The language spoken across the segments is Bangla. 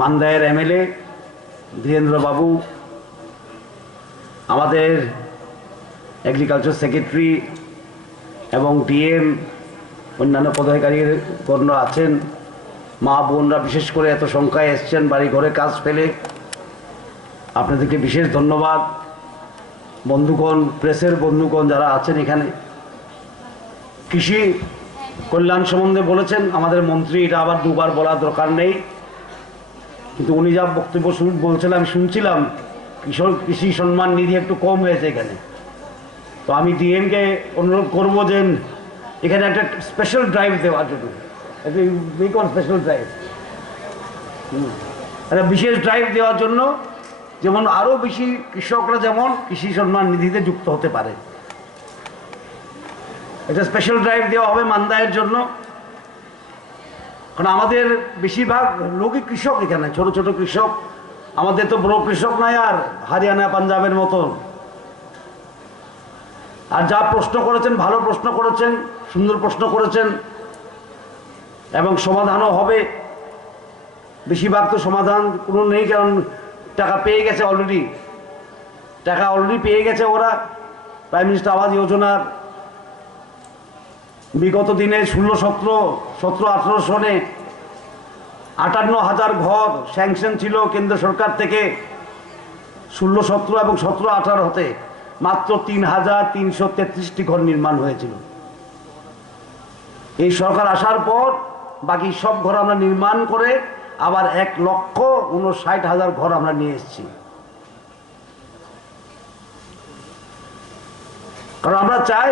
মান্দায়ের এমএলএ ধীরেন্দ্র বাবু, আমাদের এগ্রিকালচার সেক্রেটারি এবং ডিএম, অন্যান্য পদাধিকারীগণ আছেন, মা বোনরা বিশেষ করে এত সংখ্যায় এসছেন বাড়ি ঘরে কাজ ফেলে, আপনাদেরকে বিশেষ ধন্যবাদ। বন্ধুগণ, প্রেসের বন্ধুগণ যারা আছেন এখানে, কৃষি কল্যাণ সম্বন্ধে বলেছেন আমাদের মন্ত্রী, এটা আবার দুবার বলার দরকার নেই, কিন্তু উনি যা বক্তব্য বলছিলাম আমি শুনছিলাম, কৃষি সম্মান নিধি একটু কম হয়েছে এখানে। তো আমি ডিএমকে অনুরোধ করবো যে এখানে একটা স্পেশাল ড্রাইভ দেওয়ার জন্য, স্পেশাল ড্রাইভ, একটা বিশেষ ড্রাইভ দেওয়ার জন্য, যেমন আরও বেশি কৃষকরা যেমন কৃষি সম্মান নিধিতে যুক্ত হতে পারে। এটা স্পেশাল ড্রাইভ দেওয়া হবে মান্দায়ের জন্য, কারণ আমাদের বেশিরভাগ লোকই কৃষক এখানে, ছোট ছোট কৃষক। আমাদের তো বড় কৃষক নাই আর হরিয়ানা পাঞ্জাবের মতন। আর যা প্রশ্ন করেছেন, ভালো প্রশ্ন করেছেন, সুন্দর প্রশ্ন করেছেন এবং সমাধানও হবে। বেশিরভাগ তো সমাধান কোনো নেই, কারণ টাকা পেয়ে গেছে অলরেডি, টাকা অলরেডি পেয়ে গেছে ওরা। প্রাইম মিনিস্টার আবাস যোজনার বিগত দিনে 16-17-18 সনে 58,000 ঘর স্যাংশন ছিল কেন্দ্র সরকার থেকে। 16-17 এবং 17-18 হতে মাত্র 3,333টি ঘর নির্মাণ হয়েছিল। এই সরকার আসার পর বাকি সব ঘর আমরা নির্মাণ করে আবার 1,59,000 ঘর আমরা নিয়ে এসেছি। কারণ আমরা চাই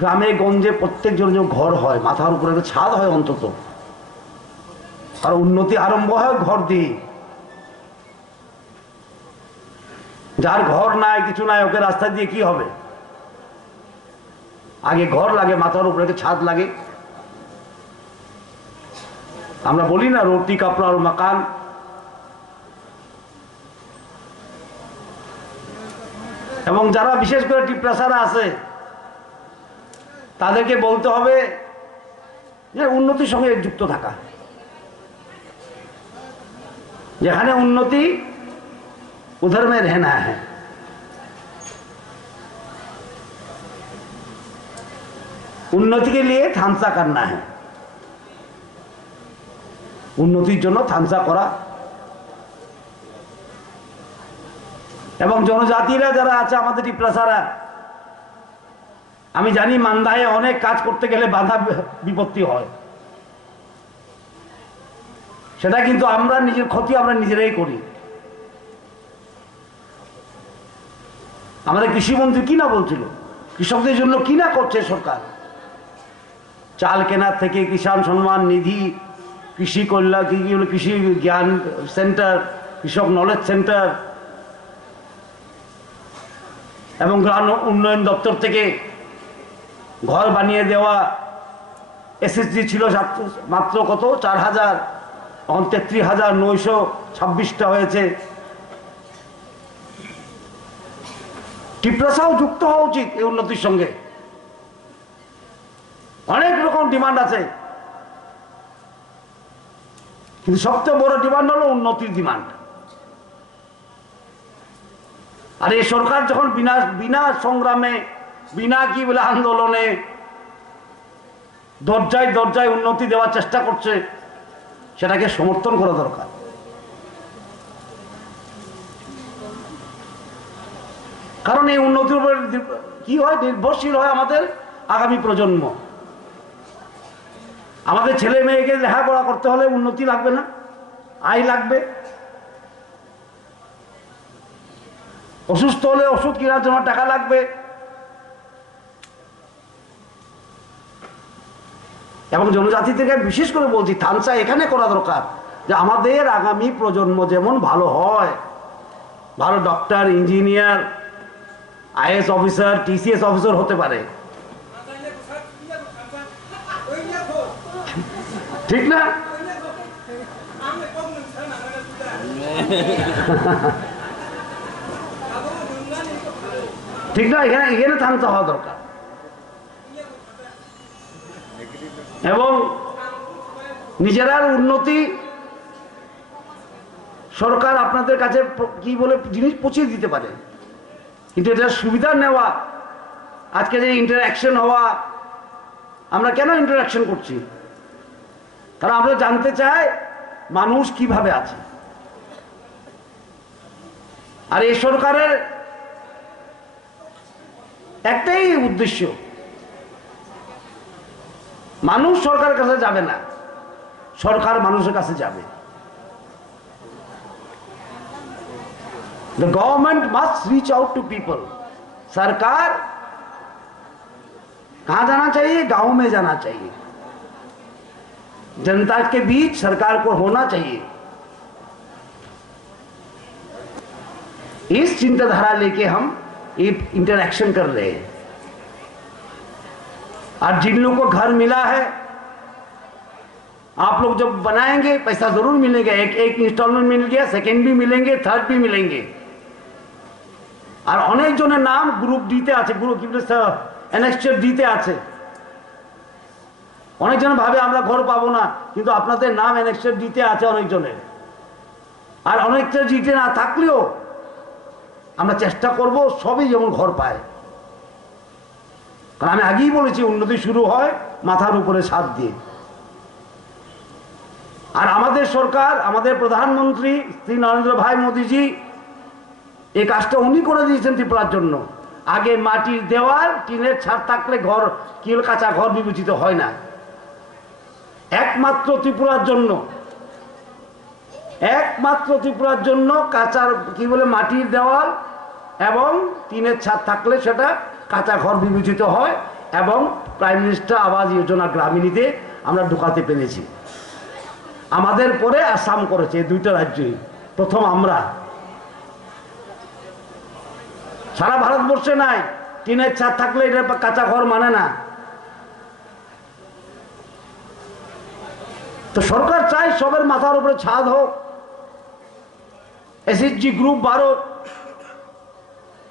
গ্রামে গঞ্জে প্রত্যেকজন যেন ঘর হয়, মাথার উপরে একটা ছাদ হয় অন্তত। আর উন্নতি আরম্ভ হয় ঘর দিয়ে। যার ঘর নাই, কিছু নাই, ওকে রাস্তা দিয়ে কি হবে? আগে ঘর লাগে, মাথার উপরে একটা ছাদ লাগে। আমরা বলি না রুটি কাপড় আর মাকান। এবং যারা বিশেষ করে ডিপ্রেসারে আছে তাদেরকে বলতে হবে যে উন্নতির সঙ্গে যুক্ত থাকা। যেখানে উন্নতি उधर में रहना है। उन्नति के लिए थामसा करना है, উন্নতির জন্য থামসা করা। এবং জনজাতিরা যারা আছে আমাদের টিপ্রাসারা, আমি জানি মান্দায় অনেক কাজ করতে গেলে বাধা বিপত্তি হয়, সেটা কিন্তু আমরা নিজের ক্ষতি আমরা নিজেরাই করি। আমাদের কৃষিমন্ত্রী কি না বলছিল, কৃষকদের জন্য কি না করছে সরকার। চাল কেনার থেকে কিষাণ সম্মান নিধি, কৃষি কল্যাণ, কৃষি জ্ঞান সেন্টার, কৃষক নলেজ সেন্টার এবং গ্রাম উন্নয়ন দপ্তর থেকে ঘর বানিয়ে দেওয়া। এসএসজি ছিল মাত্র কত 4,000, এখন 33,926টা হয়েছে। টিপ্রাসাও যুক্ত হওয়া উচিত এই উন্নতির সঙ্গে। অনেক রকম ডিমান্ড আছে, কিন্তু সবচেয়ে বড় ডিমান্ড হলো উন্নতির ডিমান্ড। আর এই সরকার যখন বিনা সংগ্রামে, বিনা কি বলে আন্দোলনে দরজায় দরজায় উন্নতি দেওয়ার চেষ্টা করছে, সেটাকে সমর্থন করা দরকার। কারণ এই উন্নতির উপর কি হয়, নির্ভরশীল হয় আমাদের আগামী প্রজন্ম। আমাদের ছেলে মেয়েকে লেখাপড়া করতে হলে উন্নতি লাগবে না, আয় লাগবে। অসুস্থ হলে ওষুধ কেনার জন্য টাকা লাগবে। এবং জনজাতি থেকে বিশেষ করে বলছি, থামসা এখানে করা দরকার যে আমাদের আগামী প্রজন্ম যেমন ভালো হয়, ভালো doctor, engineer, IAS officer, TCS officer হতে পারে। ঠিক না? ঠিক না? এখানে থামতে হওয়া দরকার। এবং নিজেরার উন্নতি সরকার আপনাদের কাছে কি বলে জিনিস পৌঁছে দিতে পারে, কিন্তু এটা সুবিধা নেওয়া, আজকে যে ইন্টারঅ্যাকশন হওয়া, আমরা কেন ইন্টারঅ্যাকশন করছি? কারণ আমরা জানতে চাই মানুষ কিভাবে আছে। আর এই সরকারের একটাই উদ্দেশ্য, মানুষ সরকারের কাছে যাবে না, সরকার মানুষের কাছে যাবে। The government must reach out to people. सरकार कहां जाना चाहिए? गांव में जाना चाहिए, जनता के बीच सरकार को होना चाहिए। इस चिंताधारा लेके हम ये इंटरैक्शन कर रहे हैं। और जिन लोगों को घर मिला है, आप लोग जब बनाएंगे पैसा जरूर मिलेगा, एक इंस्टॉलमेंट मिल गया, सेकेंड भी मिलेंगे, थर्ड भी मिलेंगे। और अनेक जনের नाम ग्रुप দিতে আছে, গ্রুপ কি বলে এনএক্সএফ দিতে আছে। অনেকজন ভাবে আমরা ঘর পাবো না, কিন্তু আপনাদের নাম এনএক্সএফ দিতে আছে অনেকজনের। আর অনেকটা দিতে না থাকলেও আমরা চেষ্টা করব সবই যেমন ঘর পায়। কারণ আমি আগেই বলেছি, উন্নতি শুরু হয় মাথার উপরে ছাদ দিয়ে। আর আমাদের সরকার, আমাদের প্রধানমন্ত্রী শ্রী নরেন্দ্র ভাই মোদীজি এই কাজটা উনি করে দিয়েছেন ত্রিপুরার জন্য। আগে মাটির দেওয়াল, টিনের ছাদ থাকলে ঘর, কিল কাঁচা ঘর বিবেচিত হয় না। একমাত্র ত্রিপুরার জন্য, একমাত্র ত্রিপুরার জন্য কাঁচার কি বলে মাটির দেওয়াল এবং টিনের ছাদ থাকলে সেটা কাঁচা ঘর বিবেচিত হয়। এবং প্রাইম মিনিস্টার আবাস যোজনা গ্রামীণীতে আমরা ঢুকাতে পেরেছি। আমাদের পরে আসাম করেছে, এই দুইটা রাজ্যই প্রথম আমরা। সারা ভারতবর্ষে নাই, টিনের ছাদ থাকলে এটা কাঁচা ঘর মানে না। তো সরকার চাই সবের মাথার উপরে ছাদ হোক, एसएचजी ग्रुप 12।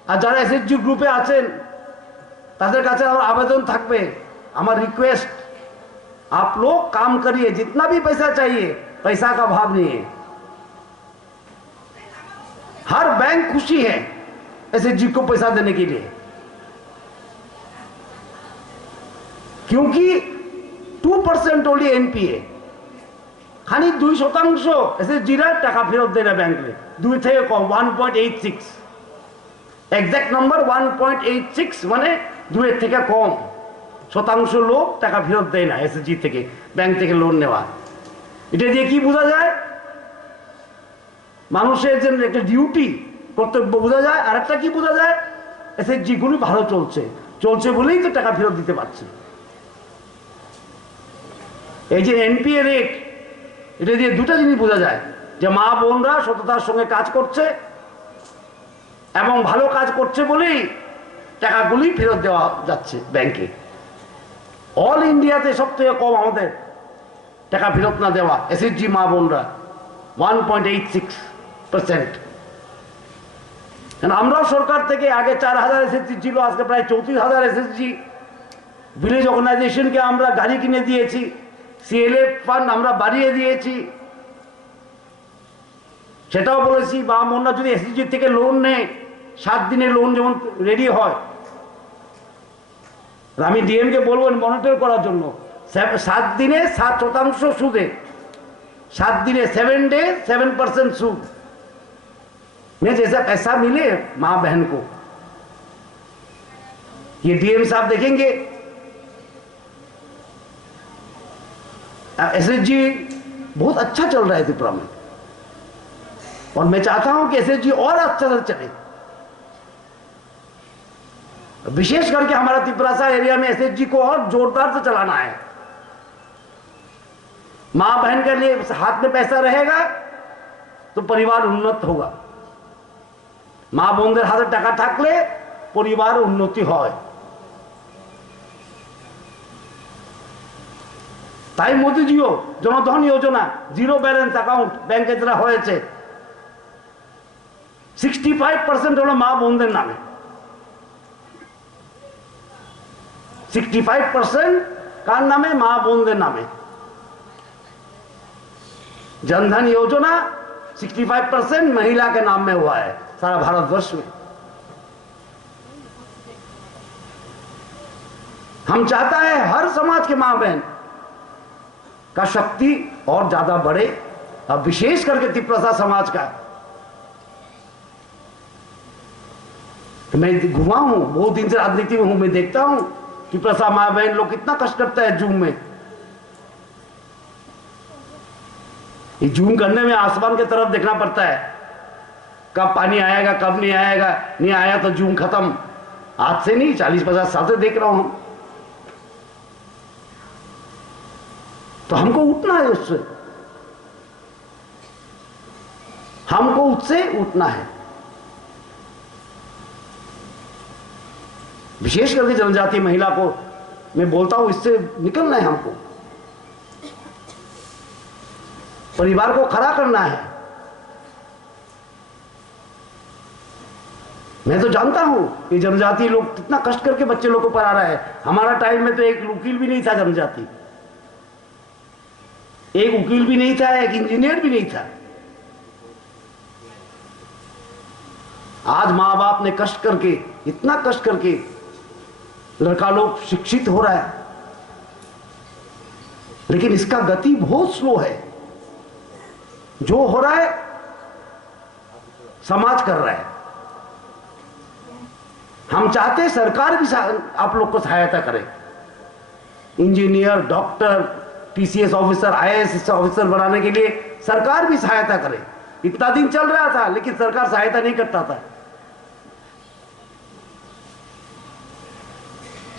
আর যারা एसएचजी গ্রুপে আছেন তাদের কাছে আমার আবেদন থাকবে, আমার रिक्वेस्ट, आप लोग काम करिए, जितना भी पैसा चाहिए, पैसा का अभाव नहीं है। हर बैंक खुशी है एसएचजी को पैसा देने के लिए, क्योंकि 2% ओनली एनपीए, খানি 2% এসএসজিরা টাকা ফেরত দেয় না ব্যাংকে, 2 থেকে কম 1.86, এক্সাক্ট নাম্বার 1.86, মানে 2 এর থেকে কম শতাংশ লোক টাকা ফেরত দেয় না এসএসজি থেকে, ব্যাংক থেকে লোন নেওয়া। এটা দিয়ে কি বোঝা যায়? মানুষের যে একটা ডিউটি, কর্তব্য বোঝা যায়। আর একটা কি বোঝা যায়? এসএসজি গুলো ভালো চলছে, চলছে বলেই তো টাকা ফেরত দিতে পারছে। এই যে এনপিএ রেট, এটা দিয়ে দুটো জিনিস বোঝা যায়, যে মা বোনরা সততার সঙ্গে কাজ করছে এবং ভালো কাজ করছে বলেই টাকাগুলি ফেরত দেওয়া যাচ্ছে ব্যাংকে। অল ইন্ডিয়াতে সব থেকে কম আমাদের টাকা ফেরত না দেওয়া এসএসজি মা বোনরা, 1.86%। আমরাও সরকার থেকে আগে 4000 এসএসজি ছিল, আজকে প্রায় 34,000 এসএসজি। ভিলেজ অর্গানাইজেশনকে আমরা গাড়ি কিনে দিয়েছি, সিএলএফ ফান্ড আমরা বাড়িয়ে দিয়েছি। সেটাও বলেছি, বা বোনরা যদি এসএসজি থেকে লোন নেয়, 7 দিনের লোন যেমন রেডি হয়, আমি ডিএমকে বলবো মনিটর করার জন্য। 7 দিনে 7% সুদে, 7 দিনে 7 डे 7% सूद में जैसा पैसा मिले माँ बहन को, ये डीएम साहब देखेंगे। एसएचजी बहुत अच्छा चल रहा है त्रिपुरा में, और मैं चाहता हूं कि एसएचजी और अच्छा से चले। विशेष करके हमारा त्रिपुरासा एरिया में एसएचजी को और जोरदार से चलाना है। मां बहन के लिए हाथ में पैसा रहेगा तो परिवार उन्नत होगा। मां বোনদের হাতে টাকা থাকলে পরিবার উন্নতি হয়। তাই মোদিজিও জনধন যোজনা, 0 ব্যালেন্স অ্যাকাউন্ট ব্যাংকে যারা হয়েছে, 65% হলো মা বোনদের নামে। 65% কার নামে? মা বোনদের নামে। জনধন যোজনা 65% महिला के नाम में हुआ है सारा भारतवर्ष में। हम चाहता है हर समाज के मां बहन का शक्ति और ज्यादा बढ़े, और विशेष करके तिप्रसा समाज का। तो मैं घुमा हूं, बहुत दिन से राजनीति में हूं, मैं देखता हूं तिप्रसा मां बहन लोग कितना कष्ट करते हैं जूम में। ये जूम करने में आसमान की तरफ देखना पड़ता है, कब पानी आएगा कब नहीं आएगा, नहीं आया तो जूम खत्म। आज से नहीं, 40-50 साल से देख रहा हूं हम। तो हमको उठना है उससे, हमको उससे उठना है। विशेष करके जनजातीय महिला को मैं बोलता हूं, इससे निकलना है हमको, परिवार को खड़ा करना है। मैं तो जानता हूं कि जनजातीय लोग कितना कष्ट करके बच्चे लोग को पढ़ा रहा है। हमारा टाइम में तो एक वकील भी नहीं था जनजाति, एक वकील भी नहीं था, एक इंजीनियर भी नहीं था। आज मां बाप ने कष्ट करके, इतना कष्ट करके लड़का लोग शिक्षित हो रहा है, लेकिन इसका गति बहुत स्लो है। जो हो रहा है समाज कर रहा है। हम चाहते हैं सरकार भी आप लोग को सहायता करे, engineer, doctor, TCS officer, IAS officer बनाने के लिए सरकार भी सहायता करे। इतना दिन चल रहा था लेकिन सरकार सहायता नहीं करता था।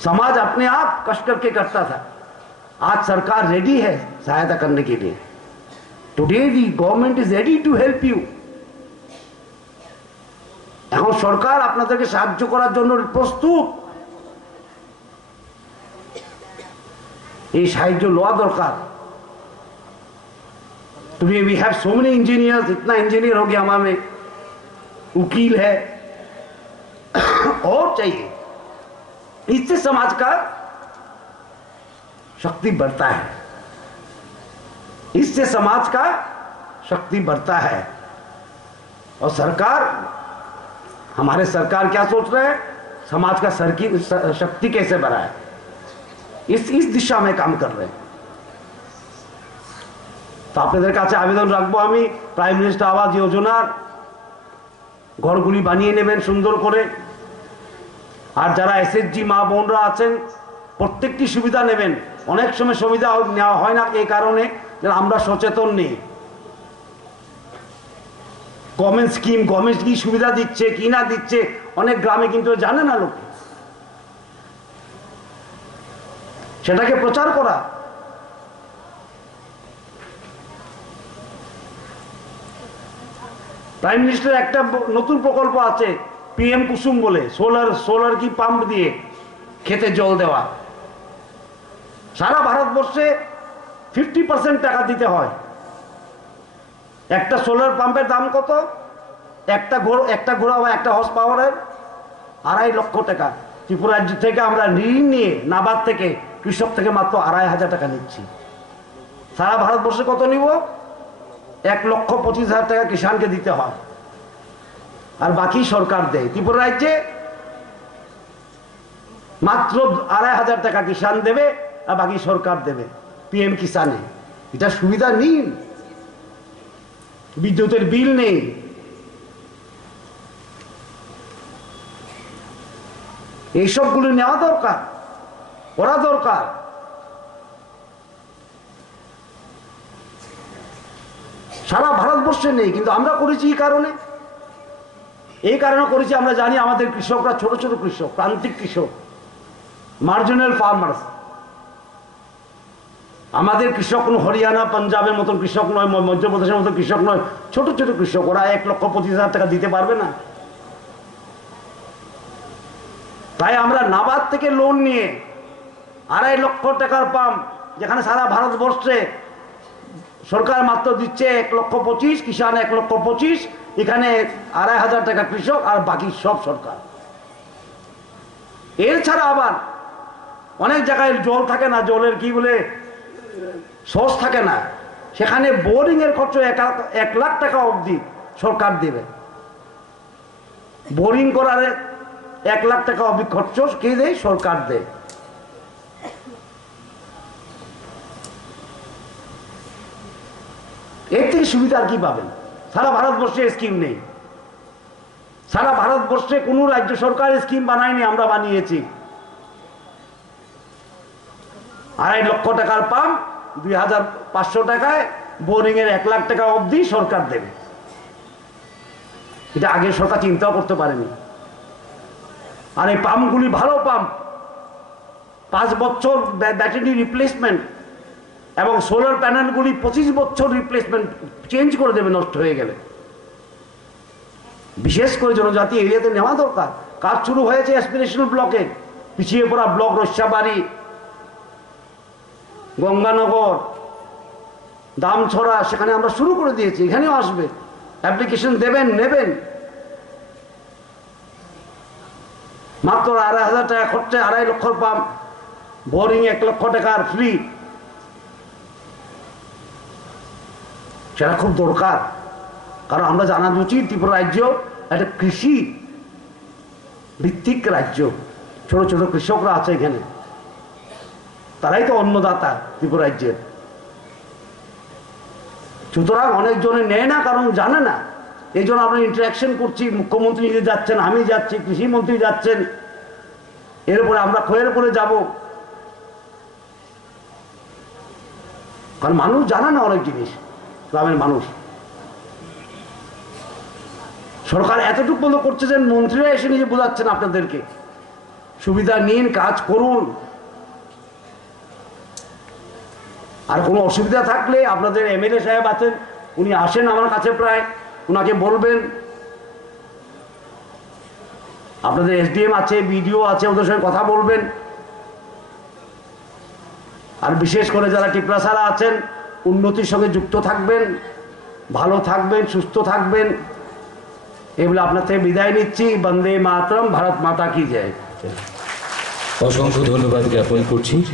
समाज अपने आप कष्ट करके करता था। आज सरकार रेडी है सहायता करने के लिए। Today the government is ready to help you. এখন সরকার আপনাদেরকে সাহায্য করার জন্য প্রস্তুত। এই সাহায্য লওয়া দরকার। Today we have so many engineers, इतना इंजीनियर हो गया हमारे, वकील है और चाहिए। इससे समाज का शक्ति बढ़ता है, इससे समाज का शक्ति बढ़ता है। और सरकार, हमारे सरकार क्या सोच रहे हैं, समाज का शक्ति कैसे बढ़ाए, इस दिशा में काम कर रहे हैं। तो আপনাদের কাছে আবেদন রাখবো আমি, প্রাইম মিনিস্টার আবাস যোজনার ঘরগুলি বানিয়ে নেবেন সুন্দর করে। আর যারা এসএসজি মা বোনরা আছেন প্রত্যেকটি সুবিধা নেবেন। অনেক সময় সুবিধা নেওয়া হয় না এই কারণে যে আমরা সচেতন নেই। গভর্নমেন্ট স্কিম, গভর্নমেন্ট কি সুবিধা দিচ্ছে কি না দিচ্ছে অনেক গ্রামে কিন্তু জানে না লোক। সেটাকে প্রচার করা। প্রাইম মিনিস্টার একটা নতুন প্রকল্প আছে পিএম কুসুম বলে, সোলার কি পাম্প দিয়ে খেতে জল দেওয়া। সারা ভারতবর্ষে 50% টাকা দিতে হয়। একটা সোলার পাম্পের দাম কত? একটা ঘোড়া বা একটা হর্স পাওয়ারের 2.5 লক্ষ টাকা। ত্রিপুরা রাজ্য থেকে আমরা ঋণ নিয়ে নাবাদ থেকে কৃষক থেকে মাত্র 2,500 টাকা নিচ্ছি। সারা ভারতবর্ষে কত নিব? 1,25,000 টাকা কিষানকে দিতে হয়, আর বাকি সরকার দেয়। ত্রিপুরা রাজ্যে মাত্র 2,500 টাকা কিষান দেবে আর বাকি সরকার দেবে পিএম কিষানে। এটা সুবিধা নিন। বিদ্যুতের বিল নেই, এইসবগুলো নেওয়া দরকার, করা দরকার। সারা ভারতবর্ষে নেই, কিন্তু আমরা করেছি এই কারণে করেছি আমরা জানি আমাদের কৃষকরা ছোট ছোট কৃষক, প্রান্তিক কৃষক, মার্জিনাল ফার্মার্স। আমাদের কৃষক কোনো হরিয়ানা পাঞ্জাবের মতন কৃষক নয়, মধ্যপ্রদেশের মতো কৃষক নয়, ছোট ছোট কৃষক। ওরা 1,25,000 টাকা দিতে পারবে না। তাই আমরা নাবাদ থেকে লোন নিয়ে 2.5 লক্ষ টাকার পাম্প, যেখানে সারা ভারতবর্ষে সরকার মাত্র দিচ্ছে 1,25,000, কিষান 1,25,000, এখানে 2,500 টাকা কৃষক আর বাকি সব সরকার। এর ছাড়া আবার অনেক জায়গায় জল থাকে না, জলের কি বলে সোর্স থাকে না, সেখানে বোরিংয়ের খরচ 1 লাখ টাকা অবধি সরকার দেবে। বোরিং করার 1 লাখ টাকা অবধি খরচ কে দেয়? সরকার দেয়। এর থেকে সুবিধা আর কি পাবেন? সারা ভারতবর্ষে স্কিম নেই। সারা ভারতবর্ষে কোনো রাজ্য সরকার স্কিম বানায়নি, আমরা বানিয়েছি। 2.5 লক্ষ টাকার পাম্প 2500 টাকায়, বোরিংয়ের 1 লাখ টাকা অবধি সরকার দেবে। এটা আগে সরকার চিন্তাও করতে পারেনি। আর এই পাম্পগুলি ভালো পাম্প, 5 বছর ব্যাটারি রিপ্লেসমেন্ট, এবং সোলার প্যানেলগুলি 25 বছর রিপ্লেসমেন্ট, চেঞ্জ করে দেবে নষ্ট হয়ে গেলে। বিশেষ করে জনজাতি এরিয়াতে নেওয়া দরকার। কাজ শুরু হয়েছে অ্যাসপিরেশনাল ব্লকে, পিছিয়ে পড়া ব্লক রস্যাবাড়ি, গঙ্গানগর, দামছড়া, সেখানে আমরা শুরু করে দিয়েছি। এখানেও আসবে, অ্যাপ্লিকেশন দেবেন, নেবেন। মাত্র 2,500 টাকা খরচে 2.5 লক্ষর পাম্প, বোরিং 1 লক্ষ টাকার ফ্রি। সেটা খুব দরকার, কারণ আমরা জানা উচিত ত্রিপুরা রাজ্য একটা কৃষি ভিত্তিক রাজ্য। ছোট ছোট কৃষকরা আছে এখানে, তারাই তো অন্নদাতা ত্রিপুরা রাজ্যের। সুতরাং অনেকজনে নেয় না, কারণ জানে না। এই জন্য আমরা ইন্টারাকশন করছি, মুখ্যমন্ত্রী নিজে যাচ্ছেন, আমি যাচ্ছি, কৃষিমন্ত্রী যাচ্ছেন, এরপরে আমরা খয়ের পরে যাব। কারণ মানুষ জানে না অনেক জিনিস, গ্রামের মানুষ। সরকার এতটুকু বন্ধ করছে যে মন্ত্রীরা এসে নিজে বোঝাচ্ছেন আপনাদেরকে, সুবিধা নিন, কাজ করুন। আর কোনো অসুবিধা থাকলে আপনাদের এমএলএ সাহেব আছেন, উনি আসেন আমার কাছে প্রায়, ওনাকে বলবেন। আপনাদের এসডিএম আছে, বিডিও আছে, ওদের সঙ্গে কথা বলবেন। আর বিশেষ করে যারা টিপ্রাসারা আছেন, উন্নতির সঙ্গে যুক্ত থাকবেন, ভালো থাকবেন, সুস্থ থাকবেন। এগুলো আপনার থেকে বিদায় নিচ্ছি। বন্দে মাতরম, ভারত মাতা কি জয়। অসংখ্য ধন্যবাদ জ্ঞাপন করছি।